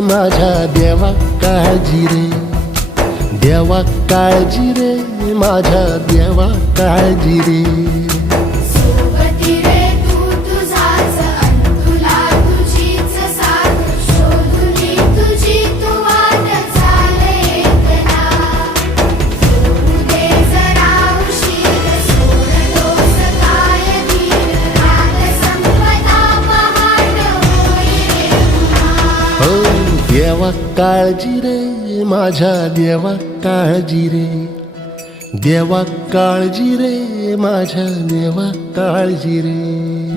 माझ्या देवा काळजी रे, देवा काळजी रे, माझ्या देवा काळजी रे. सोबती रे तू तुझाच अंतुला तुझीच साथ, शोधुनी तुझी तू वाट चाल एकला. सोडू दे जरा उशीर, सोडतोस काय धीर, रात संपता पहाट होई रे पुन्हा. हो देवा काळजी रे, माझ्या देवा काळजी रे, देवा काळजी रे, माझ्या देवा काळजी रे.